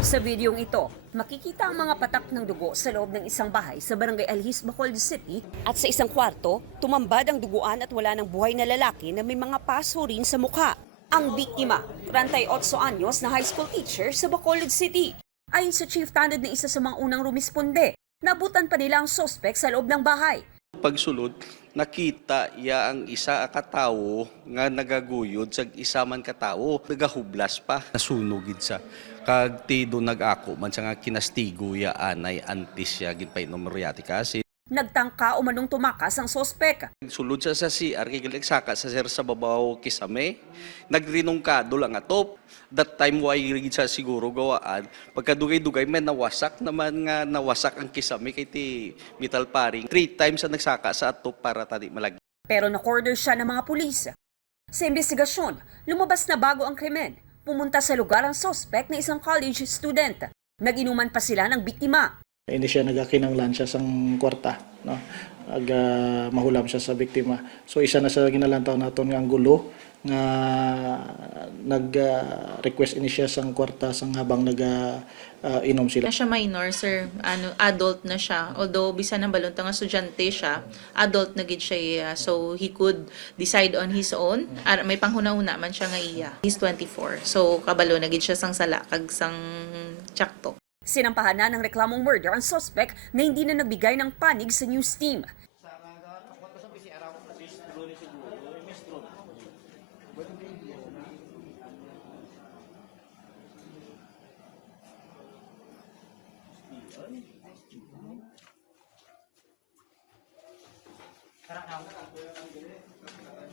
Sa videong ito, makikita ang mga patak ng dugo sa loob ng isang bahay sa Barangay Alhis, Bacolod City at sa isang kwarto, tumambad ang duguan at wala ng buhay na lalaki na may mga paso rin sa mukha. Ang biktima, 38 anyos na high school teacher sa Bacolod City. Ayon sa chief tanod na isa sa mga unang rumisponde, nabutan pa nila ang sospek sa loob ng bahay. Pagsulod, nakita iya ang isa a katawo nga nagaguyod sa isa man katawo, nagahublas pa, nasunugid sa kag ti do nag-ako man sa nga kinastigo ya anay antis ya ginpainom muriatic acid. Nagtangka o manong tumakas ang sospek. Sulod sa CR kay saka sa sir sa babaw kisame, nagrinungkado lang atop. That time why rigid sa siguro gawaan, pagkadugay-dugay may nawasak naman nga nawasak ang kisame kay ti metal paring. 3 times ang nagsaka sa atop para tadi malagi. Pero na-order siya ng mga pulis. Sa investigasyon, lumabas na bago ang krimen. Pumunta sa lugar ang sospek na isang college student. Nag-inuman pa sila ng biktima. Hindi siya nagakinanglan siya sang kwarta, no? Mahulam siya sa biktima. So isa na sa ginalantaw naton nga ang gulo nga nag-request ini siya sang kwarta sang habang inom sila. Na siya minor, sir, adult na siya. Although bisan ng balon nga estudyante siya, adult na gid siya, so he could decide on his own. May panghuna-una man siya nga iya. He's 24. So kabalo na gid siya sang sala kag sang tsakto. Sinampahan na ng reklamong murder ang suspect na hindi na nagbigay ng panig sa news team.